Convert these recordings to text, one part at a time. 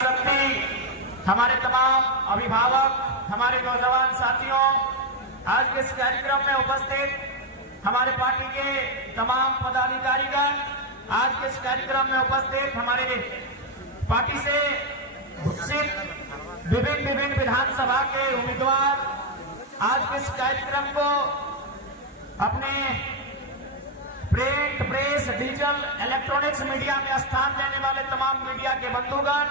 हमारे तमाम अभिभावक, हमारे नौजवान साथियों, आज के इस कार्यक्रम में उपस्थित हमारे पार्टी के तमाम पदाधिकारीगण, आज के इस कार्यक्रम में उपस्थित हमारे पार्टी से घोषित विभिन्न विधानसभा के उम्मीदवार, आज के इस कार्यक्रम को अपने print, press, digital, electronics media में स्थान देने वाले तमाम मीडिया के बंधुगण,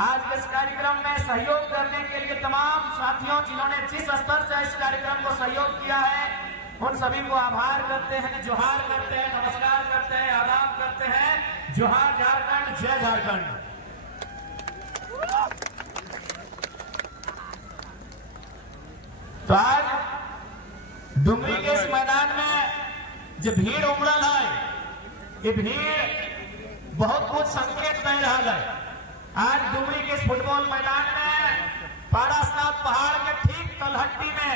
आज के इस कार्यक्रम में सहयोग करने के लिए तमाम साथियों जिन्होंने जिस स्तर से इस कार्यक्रम को सहयोग किया है, उन सभी को आभार करते हैं, जोहार करते हैं, नमस्कार करते हैं, आदाब करते हैं। जोहार झारखंड, जय झारखंड। तो आज डुमरी के इस मैदान में जो भीड़ उमड़ल है, ये भीड़ बहुत कुछ संकेत दे रहा है। आज डुमरी के इस फुटबॉल मैदान में पारसनाथ पहाड़ के ठीक तलहटी में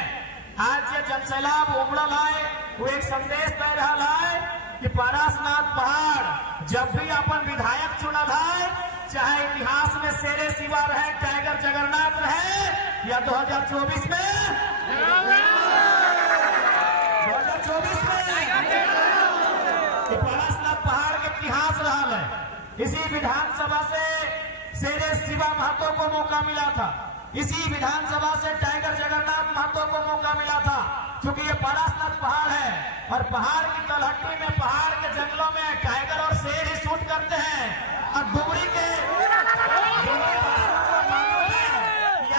आज जो जनसैलाब उमड़ल है, वो एक संदेश दे रहा है कि पारसनाथ पहाड़ जब भी अपन विधायक चुनल है, चाहे इतिहास में शेरे शिवा रहे, टाइगर जगन्नाथ रहे, या 2024 में पारसनाथ पहाड़ के इतिहास रहा है। इसी विधानसभा से शेरे शिवा महतो को मौका मिला था, इसी विधानसभा से टाइगर जगन्नाथ महतो को मौका मिला था, क्योंकि ये पारसनाथ पहाड़ है और पहाड़ की तलहटी में, पहाड़ के जंगलों में टाइगर और शेर ही शूट करते हैं। और डुमरी के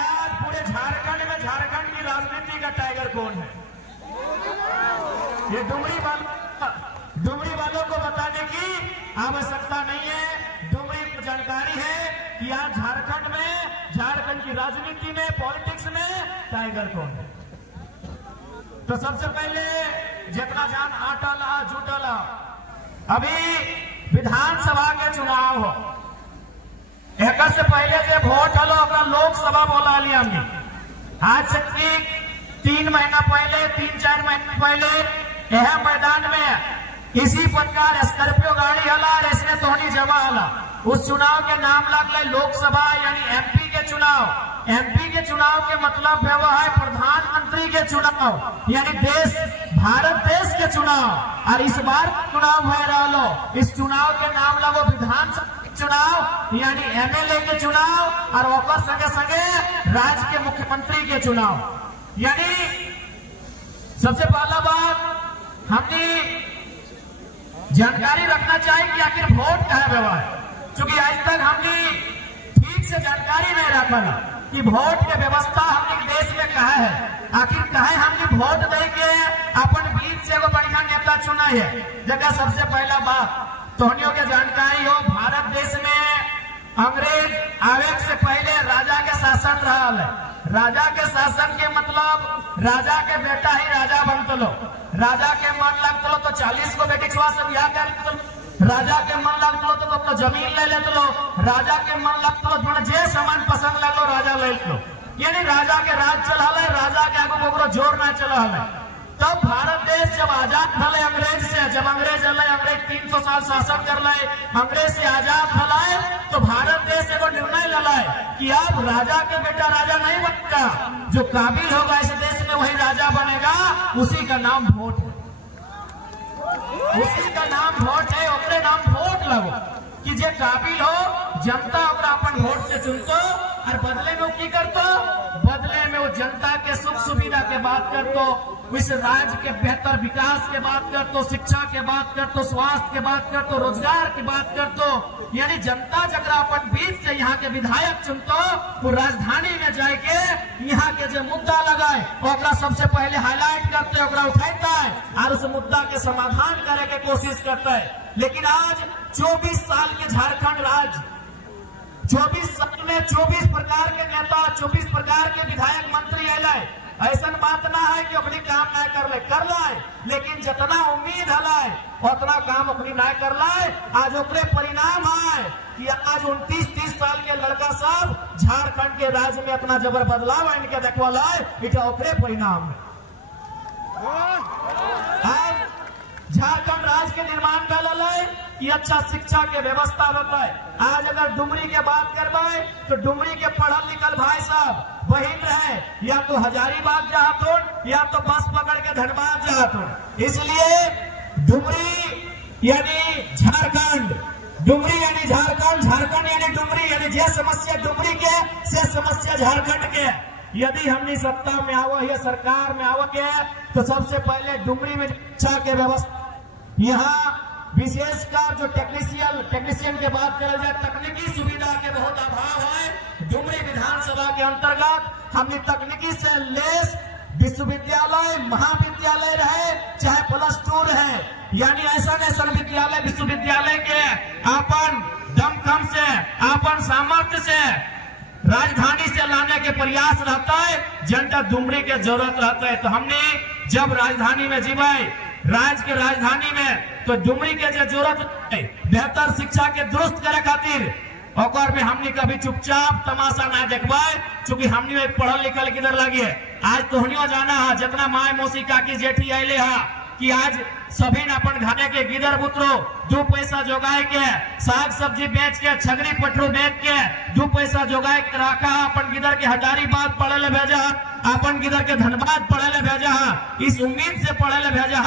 आज पूरे झारखंड में, झारखंड की राजनीति का टाइगर कौन है, ये डुमरी वालों को बताने की आवश्यकता नहीं है। डुमरी जानकारी है कि आज झारखंड में, झारखंड की राजनीति में, पॉलिटिक्स में टाइगर कौन है। तो सबसे पहले जितना जान आटला जुटला, अभी विधानसभा के चुनाव हो, एक से पहले जो वोट हलो लोकसभा बोला लिया हमने। आज से 3 महीना पहले, 3-4 महीना पहले यह मैदान में इसी प्रकार स्कॉर्पियो गाड़ी हला, इसने तोहनी जमा हला। उस चुनाव के नाम लग लोकसभा यानी एमपी के चुनाव। एमपी के चुनाव के मतलब है प्रधानमंत्री के चुनाव, यानी देश, भारत देश के चुनाव। और इस बार चुनाव हो रहा, इस चुनाव के नाम लगो विधानसभा के चुनाव यानी एमएलए के चुनाव, और ओकर संगे संगे राज्य के मुख्यमंत्री के चुनाव। यानी सबसे पहला बात हमने जानकारी रखना चाहिए कि आखिर वोट कहाँ व्यवहार, क्योंकि आज तक हमने ठीक से जानकारी नहीं रखा कि वोट की व्यवस्था हमने देश में कहा है। आखिर कहे हमने वोट दे के अपन बीच से एगो बढ़िया नेता चुना है। जगह सबसे पहला बात तोहनियों के जानकारी हो, भारत देश में अंग्रेज आवे से पहले राजा के शासन रहा है। राजा के शासन के मतलब राजा के बेटा ही राजा बनतलो, राजा के मन लगतलो तो 40 को बेटी छुआ से ब्याह कर, राजा के मन लगतलो तो अपना जमीन ले लेतलो, राजा के मन लगतलो जे सामान पसंद लगलो राजा ले लो। यानी राजा के राज चला है, राजा के आगे को जोर ना चला है। तब भारत देश जब आजाद भले अंग्रेज से, जब अंग्रेज अंग्रेज 300 साल शासन कर लाए, अंग्रेज से आजाद भलाए, तो भारत देश एगो निर्णय ललाए कि अब राजा के बेटा राजा नहीं बनेगा, जो काबिल होगा इस देश में वही राजा बनेगा। उसी का नाम वोट है, उसी का नाम वोट है, अपने नाम वोट लगो कि जे काबिल हो, जनता अपन वोट से चुनतो और बदले में की करतो, बदले में वो जनता के सुख सुविधा के बात करतो, इस राज्य के बेहतर विकास के बात करतो, शिक्षा के बात करतो, स्वास्थ्य के बात करतो, रोजगार की बात करतो। यानी जनता जगरा अपन बीच से यहाँ के विधायक चुनतो, वो राजधानी में जाके यहाँ के जो मुद्दा लगाए ओकरा सबसे पहले हाईलाइट करते, ओकरा उठाता है और उस मुद्दा के समाधान करे के कोशिश करता है। लेकिन आज 24 साल के झारखंड राज्य, 24 साल में 24 प्रकार के नेता, 24 प्रकार के विधायक मंत्री आए। ऐसा बात ना है कि अपनी काम ना कर लाए, लेकिन जितना उम्मीद है उतना काम अपनी ना कर लाए। आज ओकरे परिणाम है कि आज 29-30 साल के लड़का सब झारखंड के राज्य में अपना जबर बदलाव इनके देखवा लाए, इटा ओकरे परिणाम है। आज झारखंड राज्य के निर्माण कर कि अच्छा शिक्षा के व्यवस्था होता है। आज अगर डुमरी के बात करवाए तो डुमरी के पढ़ल लिखल भाई साहब बहिन रहे या तो हजारीबाग जात हो या तो बस पकड़ के धनबाद जात हो। इसलिए डुमरी यानी झारखंड, डुमरी यानी झारखंड, झारखंड यानी डुमरी, यानी जे समस्या डुमरी के से समस्या झारखंड के। यदि हमने सत्ता में आवा या सरकार में आवा के तो सबसे पहले डुमरी में शिक्षा के व्यवस्था, यहाँ विशेषकर जो टेक्नीशियन के बात करें जाए, तकनीकी सुविधा के बहुत अभाव है। डुमरी विधानसभा के अंतर्गत हमने तकनीकी से लेस विश्वविद्यालय, महाविद्यालय रहे चाहे +2 रहे, यानी ऐसा विद्यालय विश्वविद्यालय के अपन दमखम से, अपन सामर्थ्य से राजधानी से लाने के प्रयास रहता है। जनता डुमरी के जरूरत रहता है। तो हमने जब राजधानी में जीवे, राज्य के राजधानी में, तो डुमरी के जरूरत है बेहतर शिक्षा के दुरुस्त करे खातिर, और में हमने कभी चुपचाप तमाशा ना देखवाए, चूंकि हमने पढ़ल लिखल किधर लगी है। आज तोहनियो जाना है, जितना माए मौसी काकी जेठी आये है कि आज सभी ने अपन घाने के गिदर बुतरो 2 पैसा जोगाए के, साग सब्जी बेच के, छगरी पटरू बेच के 2 पैसा जोगाए के रखा। अपन गिदर के हजारीबाग पढ़े ले भेजा, अपन गिदर के धनबाद पढ़े ले भेजा, इस उम्मीद से पढ़े ले भेजा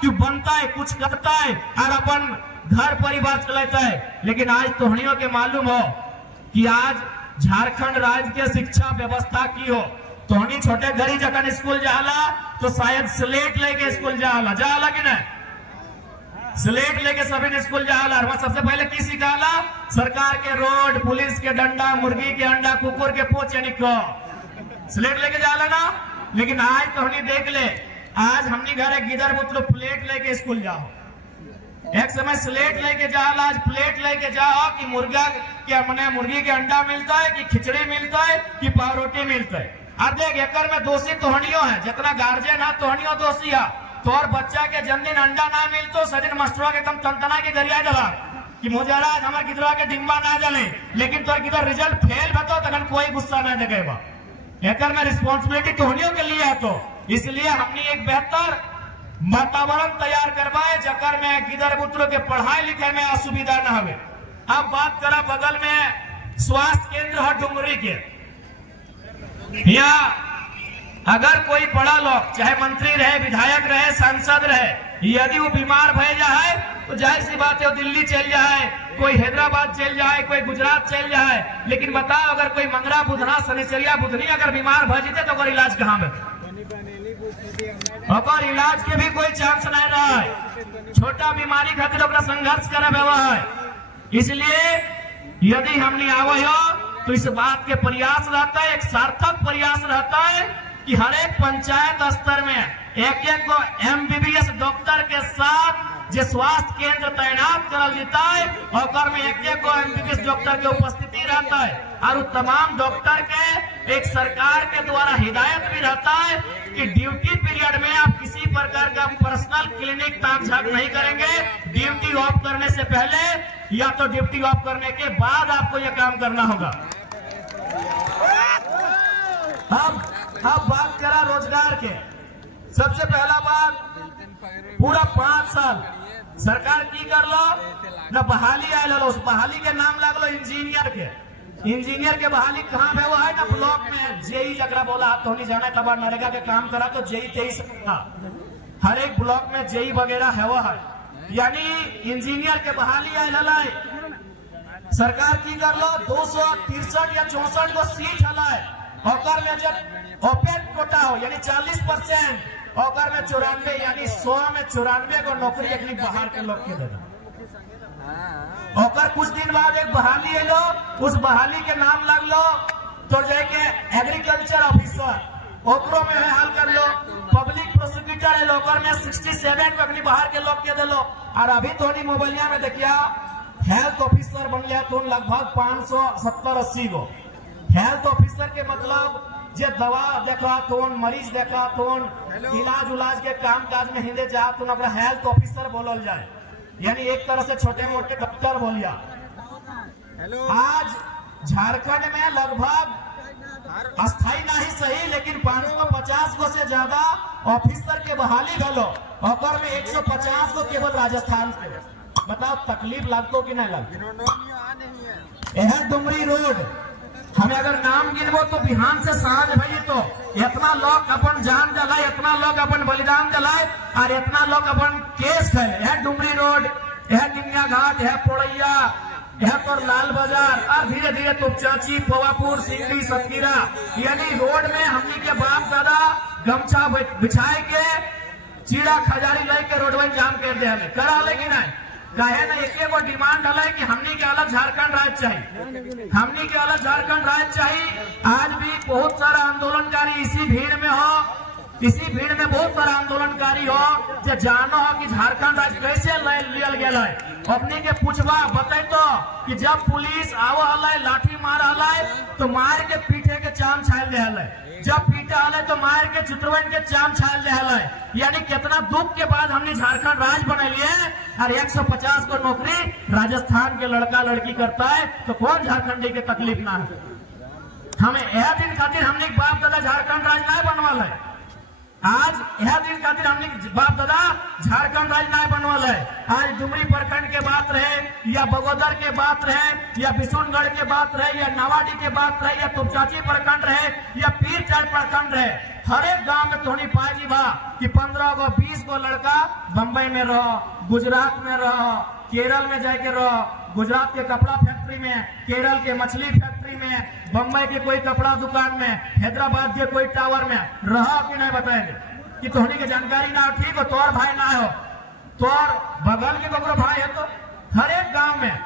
कि बनता है, कुछ करता है और अपन घर परिवार चलाता है। लेकिन आज तोहनियों के मालूम हो कि आज झारखंड राज्य के शिक्षा व्यवस्था की हो। तोहनी छोटे घरी जखन स्कूल जाला तो शायद स्लेट लेके स्कूल जाला कि नहीं, स्लेट लेके सभी स्कूल जाला। सबसे पहले की सिखाला? सरकार के रोड, पुलिस के डंडा, मुर्गी के अंडा, कुकुर के पोच, यानी स्लेट लेके जाला ना। लेकिन आज तोहनी देख ले, आज हमनी घर गिदर बुतलो प्लेट लेके स्कूल जाओ। एक समय स्लेट लेके जाला, आज प्लेट लेके जाओ कि मुर्गा क्या मने मुर्गी के अंडा मिलता है कि खिचड़ी मिलता है कि पावरोटी मिलता है। और देख एकर में दोषी तोहनियो है, जितना गार्जियन है तोहनियो दोषी है। तो और बच्चा के जन्मदिन अंडा ना मिलतो सदिन मास्टरों के एकदम तंतना के गरिया दला कि मुझारा आज हमारे गिदरा के डिम्बा ना जले, लेकिन तोर गिदर रिजल्ट फेल बतो तखन कोई गुस्सा ना देखेगा। एकर में रिस्पॉन्सिबिलिटी तोहनियों के लिए है। तो इसलिए हमने एक बेहतर वातावरण तैयार करवाए जकर में गिदर बुतरो के पढ़ाई लिखाई में असुविधा न हो। अब बात करा बगल में स्वास्थ्य केंद्र है डुमरी के। यहाँ अगर कोई बड़ा लोग चाहे मंत्री रहे, विधायक रहे, सांसद रहे, यदि वो बीमार भय जाए तो जाहिर सी बात है वो दिल्ली चल जाए, कोई हैदराबाद चल जाए, कोई गुजरात चल जाए। लेकिन बताओ अगर कोई मंगरा बुधना शनिचरिया बुधनी अगर बीमार भय जीते तो इलाज कहाँ में? और इलाज के भी कोई चांस नहीं रहा है। छोटा बीमारी खातिर संघर्ष करे हुआ है। इसलिए यदि हमने आवे हो तो इस बात के प्रयास रहता है, एक सार्थक प्रयास रहता है कि हर एक पंचायत स्तर में एक को MBBS डॉक्टर के साथ जो स्वास्थ्य केंद्र तैनात करल जाता है और में एक को MBBS डॉक्टर के उपस्थिति रहता है। और तमाम डॉक्टर के एक सरकार के द्वारा हिदायत भी रहता है कि ड्यूटी पीरियड में आप किसी प्रकार का पर्सनल क्लिनिक ताक झाक नहीं करेंगे। ड्यूटी ऑफ करने से पहले या तो ड्यूटी ऑफ करने के बाद आपको यह काम करना होगा। अब बात करा रोजगार के। सबसे पहला बात, पूरा 5 साल सरकार की कर लो न बहाली आये लो, उस बहाली के नाम लागलो इंजीनियर के। इंजीनियर के बहाली कहाँ पे हुआ है ना, ब्लॉक में जेई जगरा बोला तो नहीं जाना तब नरेगा के काम करा तो जेई 23 हर एक ब्लॉक में जेई वगैरह है वो है, यानी इंजीनियर के बहाली आये ललाए। सरकार की कर लो 263 या 64 को सीट हलाए और में जब ओपन कोटा हो यानी 40% और में 94 यानी 100 में 94 को नौकरी अपनी बाहर के लोग के देना। और कुछ दिन बाद एक बहाली है लो, उस बहाली के नाम लग लो तो जाके एग्रीकल्चर ऑफिसर ओकरो में है हाल कर लो। पब्लिक प्रोसिक्यूटर है लोकर में 67 को अपनी बाहर के लोग के दे लो। और अभी थोड़ी मोबाइलिया में देखिया हेल्थ ऑफिसर बन लिया तो लगभग 570-80 को। हेल्थ ऑफिसर के मतलब जे दवा देखा तो मरीज देखा तो इलाज उलाज के काम काज में हिंदे जा तो हेल्थ ऑफिसर बोलल जाए, यानी एक तरह से छोटे मोटे डॉक्टर बोलिया। आज झारखंड में लगभग अस्थायी नहीं सही लेकिन 550 को से ज्यादा ऑफिसर के बहाली भेलो और में 150 को केवल राजस्थान से बताओ तकलीफ लगतो कि नहीं लगतो? यह डुमरी रोड हमें अगर नाम गिनबो तो बिहान से सांझ भई तो इतना लोग अपन जान जलाए, इतना लोग अपन बलिदान जलाए और इतना लोग अपन केस खेले। यह डुमरी रोड, यह निंगा घाट, यह पोड़ैया, यह पर लाल बाजार और धीरे धीरे तुपचाची, पवापुर, सिंगड़ी, सतकीरा, यानी रोड में हमनी के बाप दादा गमछा बिछाए के चीड़ा खजारी लाई के रोडवा जाम कर दे हमें करा ले कि नहीं? कहे ना एक वो डिमांड हल है कि हमनी के अलग झारखंड राज्य चाहिए, हमनी के अलग झारखंड राज्य चाहिए। आज भी बहुत सारा आंदोलनकारी इसी भीड़ में हो, इसी भीड़ में बहुत सारा आंदोलनकारी हो जो जानो हो कि झारखंड राज्य कैसे लियल गया है। अपनी के पूछवा बताए तो कि जब पुलिस आवा हल लाठी मार हल तो मार के पीठे के चाम छाल दे हल, जब पीटा हल तो मार के चित्रवन के चाम छाल दे हल। यानी कितना दुख के बाद हमने झारखंड राज्य बनलिए और 150 को नौकरी राजस्थान के लड़का लड़की करता है तो कौन झारखंडी के तकलीफ ना है? हमें यह दिन खातिर हमने बाप दादा झारखंड राज्य नहीं बनवाल है। आज यह दिन खातिर हमने बाप दादा झारखंड राज्य नहीं बनवाल है। आज डुमरी प्रखंड के बात रहे या बगोदर के बात रहे या बिशुनगढ़ के बात रहे या नावाडी के बात रहे या तुपचाची प्रखंड रहे या पीरचाट प्रखंड रहे, हर एक गांव में थोड़ी पाजी बा कि 15 गो 20 गो लड़का बम्बई में रहो, गुजरात में रहो, केरल में जाके रहो, गुजरात के कपड़ा फैक्ट्री में, केरल के मछली फैक्ट्री में, बम्बई के कोई कपड़ा दुकान में, हैदराबाद के कोई टावर में रहो कि नहीं बताएंगे कि तोहनी के जानकारी ना हो, ठीक हो, तोर भाई ना हो, तोर बगल के कोकरो भाई है तो हर एक गांव में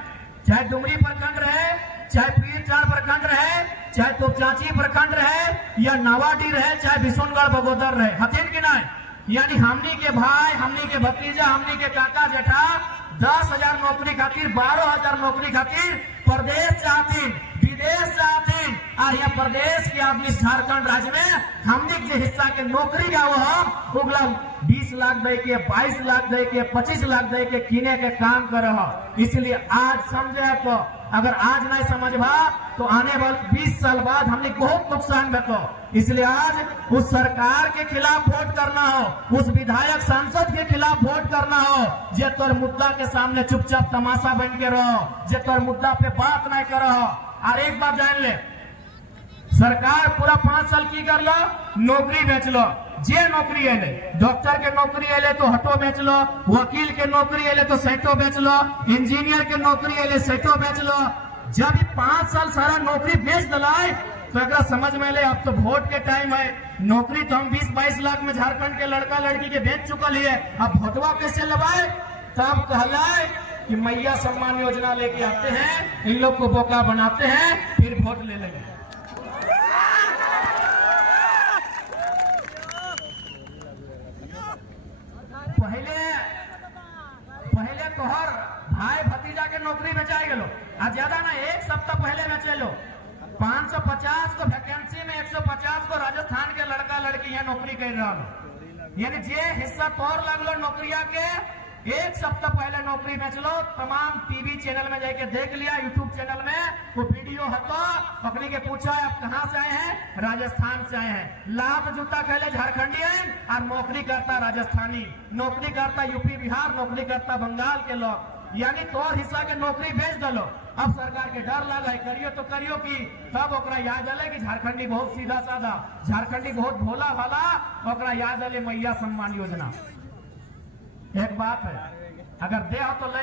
चाहे डुमरी प्रखंड रहे, चाहे पीरचाट प्रखंड रहे, चाहे तुपचाची प्रखंड रहे या नावाडी रहे, चाहे बिशुनगढ़ बगोदर रहे, हथिन की नहीं? यानी हमनी के भाई, हमनी के भतीजा, हमनी के काका जेठा 10,000 नौकरी खातिर, 12,000 नौकरी खातिर प्रदेश चाहती, विदेश चाहती और यह प्रदेश के आदमी झारखंड राज्य में हमने जो हिस्सा के नौकरी का वो हम उगला 20 लाख दे के, 22 लाख दे के, 25 लाख दे के कीने के काम कर रहा। इसलिए आज समझे तो अगर आज नहीं समझबा तो आने वाले 20 साल बाद हमने बहुत नुकसान देखो। इसलिए आज उस सरकार के खिलाफ वोट करना हो, उस विधायक सांसद के खिलाफ वोट करना हो जे तोर मुद्दा के सामने चुपचाप तमाशा बन के रहो, जे तोर मुद्दा पे बात नहीं करो। और एक बात जान ले, सरकार पूरा 5 साल की कर लो, नौकरी बेच लो, जे नौकरी एले, डॉक्टर के नौकरी एले तो हटो बेच लो, वकील के नौकरी एले तो सेटो बेच लो, इंजीनियर के नौकरी एले सेटो बेच लो। जब 5 साल सारा नौकरी बेच दिलाए तो एक समझ में ले अब तो वोट के टाइम है, नौकरी तो हम 20-22 लाख में झारखंड के लड़का लड़की के बेच चुकल है, अब वोटवा कैसे लगाए? तब कहलाए कि मैया सम्मान योजना लेके आते हैं, इन लोग को बोका बनाते हैं, फिर वोट ले लेंगे। पहले तोहर भाई भतीजा के नौकरी बेचाए गेलो, आज ज्यादा ना 1 सप्ताह पहले बेचे लो 550 को वैकेंसी में 150 को राजस्थान के लड़का लड़की यहाँ नौकरी कर रहा हो। यानी जे हिस्सा तोर लगलो नौकरिया के 1 सप्ताह पहले नौकरी बेच लो। तमाम टीवी चैनल में जाके देख लिया, यूट्यूब चैनल में वो वीडियो है तो पकड़ी के पूछा है आप कहाँ से आए हैं? राजस्थान से आए हैं। लाभ जूता कहले झारखंडी है और नौकरी करता राजस्थानी, नौकरी करता यूपी बिहार, नौकरी करता बंगाल के लोग। यानी तोर हिस्सा के नौकरी बेच दलो। अब सरकार के डर लगा है, करियो तो करियो की तब ओकरा याद आले कि झारखंडी बहुत सीधा साधा, झारखंडी बहुत भोला भाला, ओकरा याद आले मैया सम्मान योजना। एक बात है, अगर दे हो तो ले